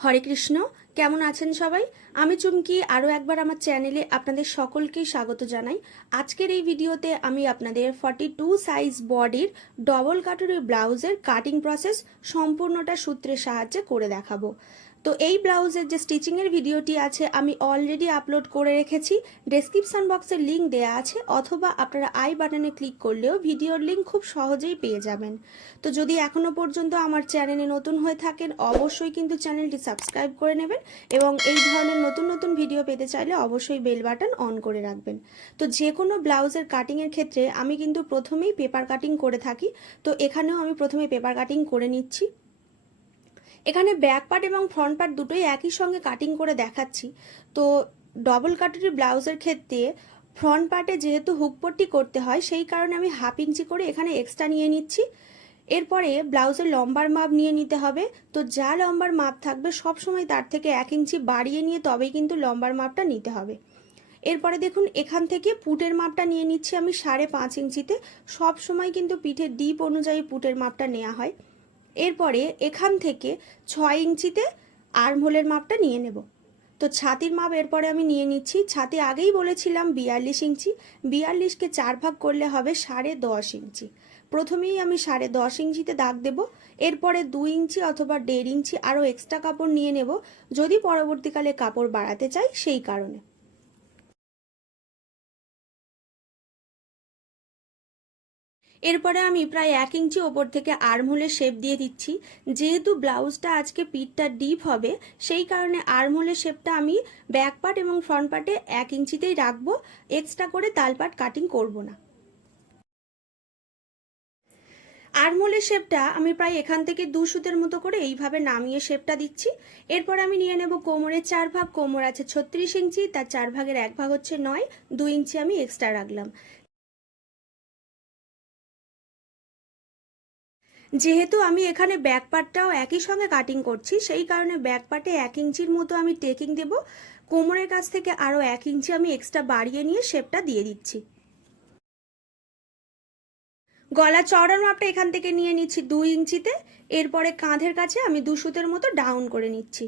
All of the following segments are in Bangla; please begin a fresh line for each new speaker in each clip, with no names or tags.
হরে কৃষ্ণ, কেমন আছেন সবাই? আমি চুমকি, আরও একবার আমার চ্যানেলে আপনাদের সকলকে স্বাগত জানাই। আজকের এই ভিডিওতে আমি আপনাদের ফর্টি টু সাইজ বডির ডবল কাটুরি ব্লাউজের কাটিং প্রসেস সম্পূর্ণটা সূত্রের সাহায্যে করে দেখাবো। তো এই ব্লাউজের যে স্টিচিংয়ের ভিডিওটি আছে, আমি অলরেডি আপলোড করে রেখেছি। ডেসক্রিপশন বক্সের লিঙ্ক দেয়া আছে, অথবা আপনারা আই বাটনে ক্লিক করলেও ভিডিওর লিঙ্ক খুব সহজেই পেয়ে যাবেন। তো যদি এখনও পর্যন্ত আমার চ্যানেলে নতুন হয়ে থাকেন, অবশ্যই কিন্তু চ্যানেলটি সাবস্ক্রাইব করে নেবেন এবং এই ধরনের নতুন নতুন ভিডিও পেতে চাইলে অবশ্যই বেল বাটন অন করে রাখবেন। তো যে কোনো ব্লাউজের কাটিংয়ের ক্ষেত্রে আমি কিন্তু প্রথমেই পেপার কাটিং করে থাকি। তো এখানেও আমি প্রথমে পেপার কাটিং করে নিচ্ছি। এখানে ব্যাক পার্ট এবং ফ্রন্ট পার্ট দুটোই একই সঙ্গে কাটিং করে দেখাচ্ছি। তো ডবল কাটারি ব্লাউজের ক্ষেত্রে ফ্রন্ট পার্টে যেহেতু হুকপট্টি করতে হয়, সেই কারণে আমি হাফ ইঞ্চি করে এখানে এক্সট্রা নিয়ে নিচ্ছি। এরপরে ব্লাউজের লম্বার মাপ নিয়ে নিতে হবে। তো যা লম্বার মাপ থাকবে সব সময় তার থেকে এক ইঞ্চি বাড়িয়ে নিয়ে তবেই কিন্তু লম্বার মাপটা নিতে হবে। এরপরে দেখুন, এখান থেকে পুটের মাপটা নিয়ে নিচ্ছি আমি সাড়ে পাঁচ ইঞ্চিতে। সব সময় কিন্তু পিঠের ডিপ অনুযায়ী পুটের মাপটা নেওয়া হয়। এরপরে এখান থেকে ছয় ইঞ্চিতে আর্মহোলের মাপটা নিয়ে নেব। তো ছাতির মাপ এরপরে আমি নিয়ে নিচ্ছি। ছাতি আগেই বলেছিলাম বিয়াল্লিশ ইঞ্চি। বিয়াল্লিশকে চার ভাগ করলে হবে সাড়ে দশ ইঞ্চি। প্রথমেই আমি সাড়ে দশ ইঞ্চিতে দাগ দেব। এরপরে দু ইঞ্চি অথবা দেড় ইঞ্চি আরও এক্সট্রা কাপড় নিয়ে নেব। যদি পরবর্তীকালে কাপড় বাড়াতে চাই সেই কারণে। এরপরে আমি প্রায় এক ইঞ্চি ওপর থেকে আর্মহোলের শেপ দিয়ে দিচ্ছি। যেহেতু ব্লাউজটা আজকে পিঠটা ডিপ হবে, সেই কারণে আর্মহোলের শেপটা আমি ব্যাক পার্ট এবং ফ্রন্ট পার্টে এক ইঞ্চিতেই রাখব। এক্সট্রা করে তালপাট কাটিং করব না। আর্মহোলের শেপটা আমি প্রায় এখান থেকে দু সুতের মতো করে এইভাবে নামিয়ে শেপটা দিচ্ছি। এরপর আমি নিয়ে নেব কোমরের চার ভাগ। কোমর আছে ছত্রিশ ইঞ্চি, তার চার ভাগের এক ভাগ হচ্ছে নয়। দু ইঞ্চি আমি এক্সট্রা রাখলাম। যেহেতু আমি এখানে ব্যাক পার্টটাও একই সঙ্গে কাটিং করছি, সেই কারণে ব্যাক পার্টে এক ইঞ্চির মতো আমি টেকিং দেব। কোমরের কাছ থেকে আরও এক ইঞ্চি আমি এক্সট্রা বাড়িয়ে নিয়ে শেপটা দিয়ে দিচ্ছি। গলা চওড়ার মাপটা এখান থেকে নিয়ে নিচ্ছি দুই ইঞ্চিতে। এরপরে কাঁধের কাছে আমি দু সুতের মতো ডাউন করে নিচ্ছি।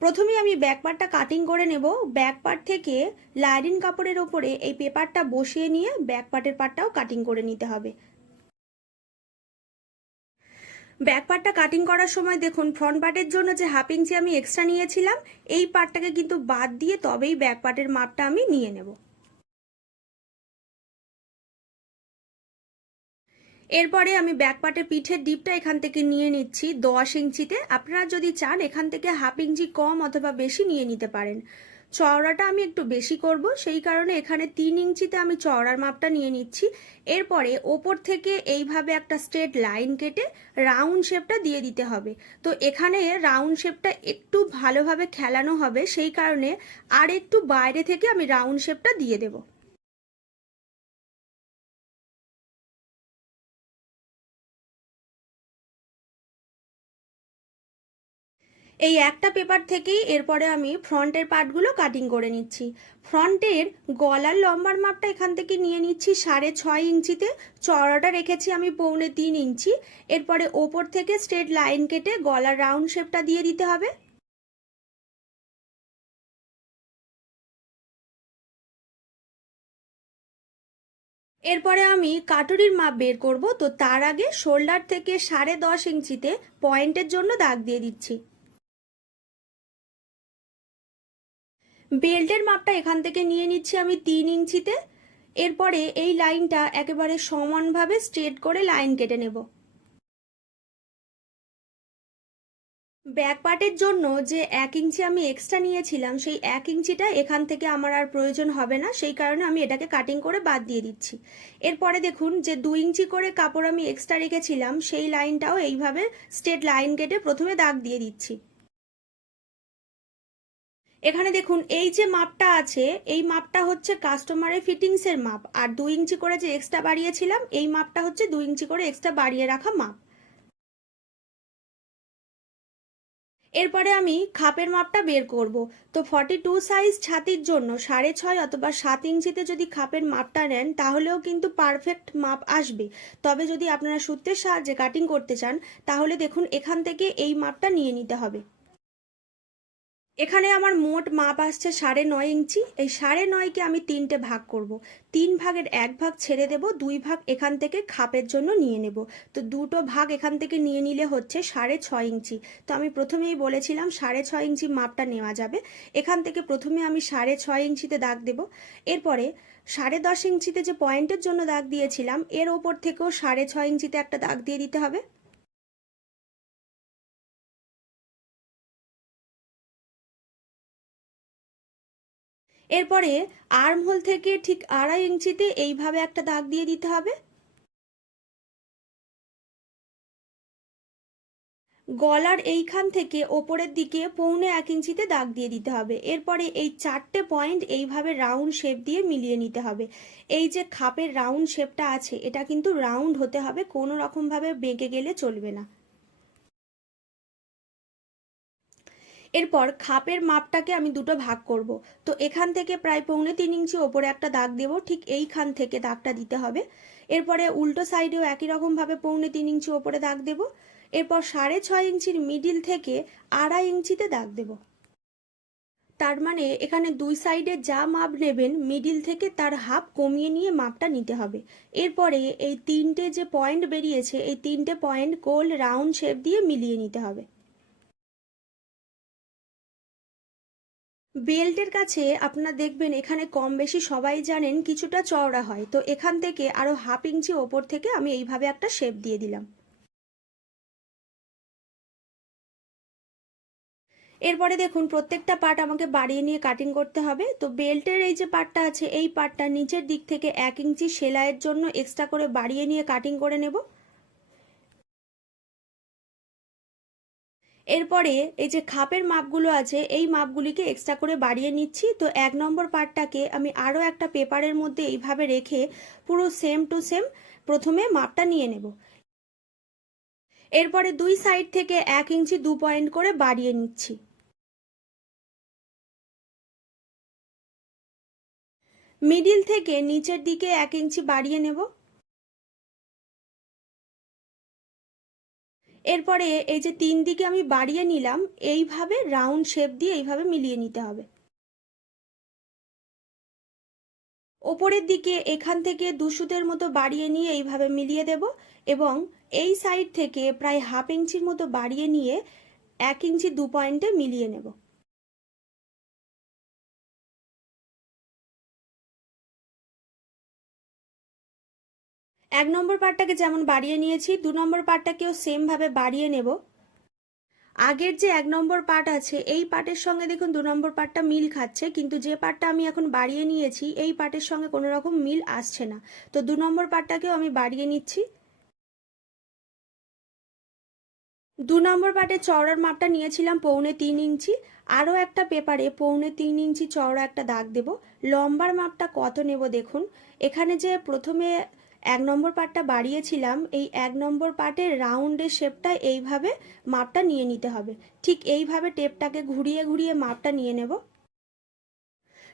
প্রথমে আমি ব্যাক পার্টটা কাটিং করে নেব। ব্যাক পার্ট থেকে লাইনিং কাপড়ের ওপরে এই পেপারটা বসিয়ে নিয়ে ব্যাক পার্টের পার্টটাও কাটিং করে নিতে হবে। ব্যাক পার্টটা কাটিং করার সময় দেখুন ফ্রন্ট পার্টের জন্য যে হাফ ইঞ্চি আমি এক্সট্রা নিয়েছিলাম, এই পার্টটাকে কিন্তু বাদ দিয়ে তবেই ব্যাক পার্টের মাপটা আমি নিয়ে নেব। এরপরে আমি ব্যাক পার্টের পিঠের ডিপটা এখান থেকে নিয়ে নিচ্ছি দশ ইঞ্চিতে আপনারা যদি চান, এখান থেকে হাফ ইঞ্চি কম অথবা বেশি নিয়ে নিতে পারেন। চওড়াটা আমি একটু বেশি করব, সেই কারণে এখানে তিন ইঞ্চিতে আমি চওড়ার মাপটা নিয়ে নিচ্ছি। এরপরে ওপর থেকে এইভাবে একটা স্ট্রেট লাইন কেটে রাউন্ড শেপটা দিয়ে দিতে হবে। তো এখানে রাউন্ড শেপটা একটু ভালোভাবে খেলানো হবে, সেই কারণে আর একটু বাইরে থেকে আমি রাউন্ড শেপটা দিয়ে দেবো। এই একটা পেপার থেকেই এরপরে আমি ফ্রন্টের পার্টগুলো কাটিং করে নিচ্ছি। ফ্রন্টের গলার লম্বার মাপটা এখান থেকে নিয়ে নিচ্ছি সাড়ে ছয় ইঞ্চিতে। চড়াটা রেখেছি আমি পৌনে তিন ইঞ্চি। এরপরে ওপর থেকে স্ট্রেট লাইন কেটে গলার রাউন্ড শেপটা দিয়ে দিতে হবে। এরপরে আমি কাটুরির মাপ বের করব। তো তার আগে শোল্ডার থেকে সাড়ে দশ ইঞ্চিতে পয়েন্টের জন্য দাগ দিয়ে দিচ্ছি। বেল্টের মাপটা এখান থেকে নিয়ে নিচ্ছি আমি তিন ইঞ্চিতে। এরপরে এই লাইনটা একেবারে সমানভাবে স্ট্রেট করে লাইন কেটে নেব। ব্যাক পার্টের জন্য যে এক ইঞ্চি আমি এক্সট্রা নিয়েছিলাম, সেই এক ইঞ্চিটা এখান থেকে আমার আর প্রয়োজন হবে না, সেই কারণে আমি এটাকে কাটিং করে বাদ দিয়ে দিচ্ছি। এরপরে দেখুন যে দু ইঞ্চি করে কাপড় আমি এক্সট্রা রেখেছিলাম, সেই লাইনটাও এইভাবে স্ট্রেট লাইন কেটে প্রথমে দাগ দিয়ে দিচ্ছি। এখানে দেখুন, এই যে মাপটা আছে, এই মাপটা হচ্ছে কাস্টমারের ফিটিংসের মাপ। আর দুই ইঞ্চি করে যে এক্সট্রা বাড়িয়েছিলাম, এই মাপটা হচ্ছে দুই ইঞ্চি করে এক্সট্রা বাড়িয়ে রাখা মাপ। এরপরে আমি খাপের মাপটা বের করব। তো ফর্টি টু সাইজ ছাতির জন্য সাড়ে ছয় অথবা সাত ইঞ্চিতে যদি খাপের মাপটা নেন, তাহলেও কিন্তু পারফেক্ট মাপ আসবে। তবে যদি আপনারা সূত্রের সাহায্যে কাটিং করতে চান, তাহলে দেখুন, এখান থেকে এই মাপটা নিয়ে নিতে হবে। এখানে আমার মোট মাপ আসছে সাড়ে নয় ইঞ্চি। এই সাড়ে নয়কে আমি তিনটে ভাগ করব। তিন ভাগের এক ভাগ ছেড়ে দেব, দুই ভাগ এখান থেকে খাপের জন্য নিয়ে নেব। তো দুটো ভাগ এখান থেকে নিয়ে নিলে হচ্ছে সাড়ে ছয় ইঞ্চি। তো আমি প্রথমেই বলেছিলাম সাড়ে ছয় ইঞ্চি মাপটা নেওয়া যাবে। এখান থেকে প্রথমে আমি সাড়ে ছয় ইঞ্চিতে দাগ দেব। এরপরে সাড়ে দশ ইঞ্চিতে যে পয়েন্টের জন্য দাগ দিয়েছিলাম, এর ওপর থেকেও সাড়ে ছয় ইঞ্চিতে একটা দাগ দিয়ে দিতে হবে। এরপরে আর্ম হোল থেকে ঠিক আড়াই ইঞ্চিতে এইভাবে একটা দাগ দিয়ে দিতে হবে। গলার এইখান থেকে ওপরের দিকে পৌনে এক ইঞ্চিতে দাগ দিয়ে দিতে হবে। এরপরে এই চারটে পয়েন্ট এইভাবে রাউন্ড শেপ দিয়ে মিলিয়ে নিতে হবে। এই যে খাপের রাউন্ড শেপটা আছে, এটা কিন্তু রাউন্ড হতে হবে, কোনো রকমভাবে বেঁকে গেলে চলবে না। এরপর খাপের মাপটাকে আমি দুটো ভাগ করব। তো এখান থেকে প্রায় পৌনে তিন ইঞ্চি ওপরে একটা দাগ দেব, ঠিক এইখান থেকে দাগটা দিতে হবে। এরপরে উল্টো সাইডেও একই রকমভাবে পৌনে তিন ইঞ্চি ওপরে দাগ দেব। এরপর সাড়ে ছয় ইঞ্চির মিডিল থেকে আড়াই ইঞ্চিতে দাগ দেব। তার মানে এখানে দুই সাইডে যা মাপ নেবেন, মিডিল থেকে তার হাফ কমিয়ে নিয়ে মাপটা নিতে হবে। এরপরে এই তিনটে যে পয়েন্ট বেরিয়েছে, এই তিনটে পয়েন্ট গোল রাউন্ড শেপ দিয়ে মিলিয়ে নিতে হবে। বেল্টের কাছে আপনারা দেখবেন এখানে কম বেশি সবাই জানেন কিছুটা চওড়া হয়। তো এখান থেকে আরও হাফ ইঞ্চি ওপর থেকে আমি এইভাবে একটা শেপ দিয়ে দিলাম। এরপরে দেখুন, প্রত্যেকটা পার্ট আমাকে বাড়িয়ে নিয়ে কাটিং করতে হবে। তো বেল্টের এই যে পার্টটা আছে, এই পার্টটা নিচের দিক থেকে এক ইঞ্চি সেলাইয়ের জন্য এক্সট্রা করে বাড়িয়ে নিয়ে কাটিং করে নেব। এরপরে এই যে খাপের মাপগুলো আছে, এই মাপগুলিকে এক্সট্রা করে বাড়িয়ে নিচ্ছি। তো এক নম্বর পার্টটাকে আমি আরও একটা পেপারের মধ্যে এইভাবে রেখে পুরো সেম টু সেম প্রথমে মাপটা নিয়ে নেব। এরপরে দুই সাইড থেকে এক ইঞ্চি দু পয়েন্ট করে বাড়িয়ে নিচ্ছি। মিডিল থেকে নিচের দিকে এক ইঞ্চি বাড়িয়ে নেব। এরপরে এই যে তিন দিকে আমি বাড়িয়ে নিলাম, এইভাবে রাউন্ড শেপ দিয়ে এইভাবে মিলিয়ে নিতে হবে। ওপরের দিকে এখান থেকে দুশুতের মতো বাড়িয়ে নিয়ে এইভাবে মিলিয়ে দেব এবং এই সাইড থেকে প্রায় হাফ ইঞ্চির মতো বাড়িয়ে নিয়ে এক ইঞ্চি দু পয়েন্টে মিলিয়ে নেব। এক নম্বর পার্টটাকে যেমন বাড়িয়ে নিয়েছি, দু নম্বর পার্টটাকেও সেমভাবে বাড়িয়ে নেব। আগের যে এক নম্বর পার্ট আছে, এই পার্টের সঙ্গে দেখুন দু নম্বর পার্টটা মিল খাচ্ছে, কিন্তু যে পার্টটা আমি এখন বাড়িয়ে নিয়েছি, এই পার্টের সঙ্গে কোনো রকম মিল আসছে না। তো দু নম্বর পার্টটাকেও আমি বাড়িয়ে নিচ্ছি। দু নম্বর পার্টের চওড়ার মাপটা নিয়েছিলাম পৌনে তিন ইঞ্চি। আরও একটা পেপারে পৌনে তিন ইঞ্চি চওড়া একটা দাগ দেব। লম্বার মাপটা কত নেব দেখুন। এখানে যে প্রথমে এক নম্বর পার্টটা বাড়িয়েছিলাম, এই এক নম্বর পার্টের রাউন্ডের শেপটা এইভাবে মাপটা নিয়ে নিতে হবে। ঠিক এইভাবে টেপটাকে ঘুরিয়ে ঘুরিয়ে মাপটা নিয়ে নেব।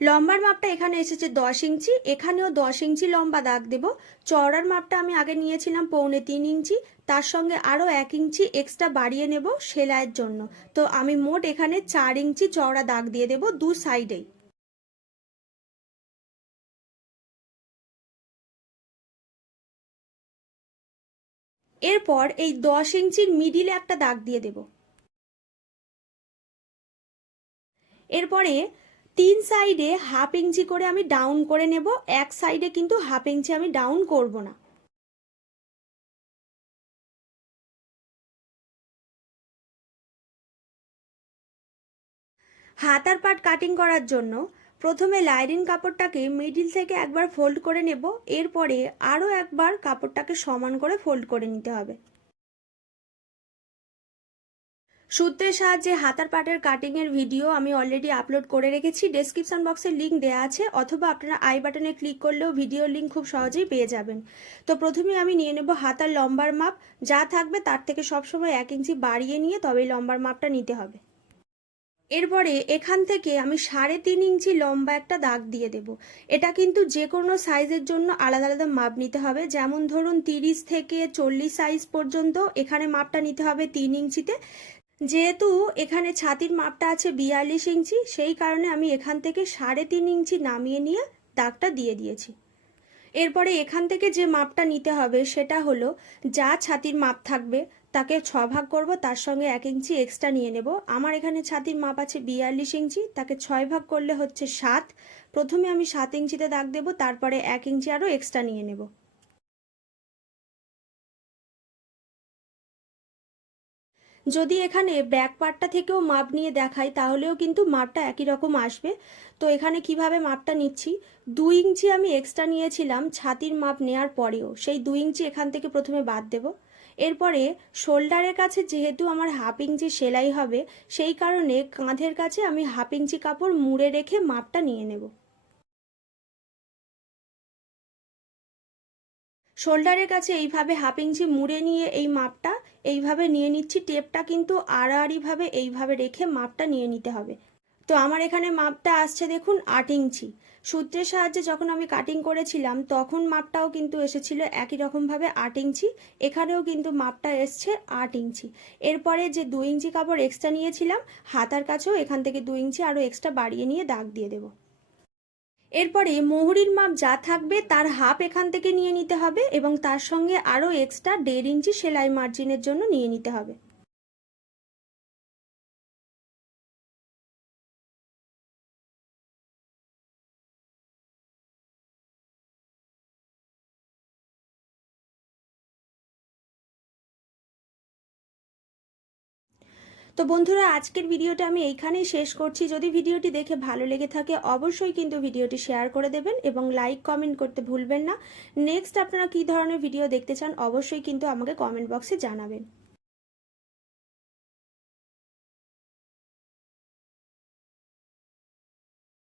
লম্বার মাপটা এখানে এসেছে দশ ইঞ্চি, এখানেও দশ ইঞ্চি লম্বা দাগ দেব। চওড়ার মাপটা আমি আগে নিয়েছিলাম পৌনে তিন ইঞ্চি, তার সঙ্গে আরও এক ইঞ্চি এক্সট্রা বাড়িয়ে নেব সেলাইয়ের জন্য। তো আমি মোট এখানে চার ইঞ্চি চওড়া দাগ দিয়ে দেব দু সাইডেই এরপর এই দশ ইঞ্চির মিডিলে একটা দাগ দিয়ে দেব। এরপরে তিন সাইডে হাফ ইঞ্চি করে আমি ডাউন করে নেব, এক সাইডে কিন্তু হাফ ইঞ্চি আমি ডাউন করব না। হাতার পাট কাটিং করার জন্য প্রথমে লাইনিং কাপড়টাকে মিডিল থেকে একবার ফোল্ড করে নেব, এরপরে আরও একবার কাপড়টাকে সমান করে ফোল্ড করে নিতে হবে। সূত্রের সাহায্যে হাতার পাটের কাটিংয়ের ভিডিও আমি অলরেডি আপলোড করে রেখেছি ডেসক্রিপশন বক্সে লিঙ্ক দেওয়া আছে, অথবা আপনারা আই বাটনে ক্লিক করলেও ভিডিও লিঙ্ক খুব সহজেই পেয়ে যাবেন। তো প্রথমে আমি নিয়ে নেব হাতার লম্বার মাপ, যা থাকবে তার থেকে সবসময় এক ইঞ্চি বাড়িয়ে নিয়ে তবেই লম্বার মাপটা নিতে হবে। এরপরে এখান থেকে আমি সাড়ে তিন ইঞ্চি লম্বা একটা দাগ দিয়ে দেব। এটা কিন্তু যে কোনো সাইজের জন্য আলাদা আলাদা মাপ নিতে হবে। যেমন ধরুন, তিরিশ থেকে চল্লিশ সাইজ পর্যন্ত এখানে মাপটা নিতে হবে তিন ইঞ্চিতে। যেহেতু এখানে ছাতির মাপটা আছে বিয়াল্লিশ ইঞ্চি, সেই কারণে আমি এখান থেকে সাড়ে তিন ইঞ্চি নামিয়ে নিয়ে দাগটা দিয়ে দিয়েছি। এরপরে এখান থেকে যে মাপটা নিতে হবে, সেটা হলো যা ছাতির মাপ থাকবে তাকে ছ ভাগ করব, তার সঙ্গে এক ইঞ্চি এক্সট্রা নিয়ে নেব। আমার এখানে ছাতির মাপ আছে বিয়াল্লিশ ইঞ্চি, তাকে ছয় ভাগ করলে হচ্ছে সাত। প্রথমে আমি সাত ইঞ্চিতে দাগ দেব, তারপরে এক ইঞ্চি আরও এক্সট্রা নিয়ে নেব। যদি এখানে ব্যাক পার্টটা থেকেও মাপ নিয়ে দেখাই, তাহলেও কিন্তু মাপটা একই রকম আসবে। তো এখানে কীভাবে মাপটা নিচ্ছি? দুই ইঞ্চি আমি এক্সট্রা নিয়েছিলাম, ছাতির মাপ নেয়ার পরেও। সেই দুই ইঞ্চি এখান থেকে প্রথমে বাদ দেব। এরপরে শোল্ডারের কাছে যেহেতু আমার হাফ ইঞ্চি সেলাই হবে, সেই কারণে কাঁধের কাছে আমি হাফ ইঞ্চি কাপড় মুড়ে রেখে মাপটা নিয়ে নেব। শোল্ডারের কাছে এইভাবে হাফ ইঞ্চি মুড়ে নিয়ে এই মাপটা, এইভাবে নিয়ে নিচ্ছি, টেপটা কিন্তু আড়াআড়িভাবে এইভাবে রেখে মাপটা নিয়ে নিতে হবে। তো আমার এখানে মাপটা আসছে দেখুন আট ইঞ্চি। সূত্রের সাহায্যে যখন আমি কাটিং করেছিলাম, তখন মাপটাও কিন্তু এসেছিল একই রকমভাবে আট ইঞ্চি। এখানেও কিন্তু মাপটা এসছে আট ইঞ্চি। এরপরে যে দু ইঞ্চি কাপড় এক্সট্রা নিয়েছিলাম, হাতার কাছেও এখান থেকে দু ইঞ্চি আরও এক্সট্রা বাড়িয়ে নিয়ে দাগ দিয়ে দেবো। এরপরে মোহরির মাপ যা থাকবে তার হাফ এখান থেকে নিয়ে নিতে হবে এবং তার সঙ্গে আরও এক্সট্রা দেড় ইঞ্চি সেলাই মার্জিনের জন্য নিয়ে নিতে হবে। তো বন্ধুরা, আজকের ভিডিওটা আমি এইখানেই শেষ করছি। যদি ভিডিওটি দেখে ভালো লেগে থাকে, অবশ্যই কিন্তু ভিডিওটি শেয়ার করে দেবেন এবং লাইক, কমেন্ট করতে ভুলবেন না। নেক্সট আপনারা কী ধরনের ভিডিও দেখতে চান, অবশ্যই কিন্তু আমাকে কমেন্ট বক্সে জানাবেন।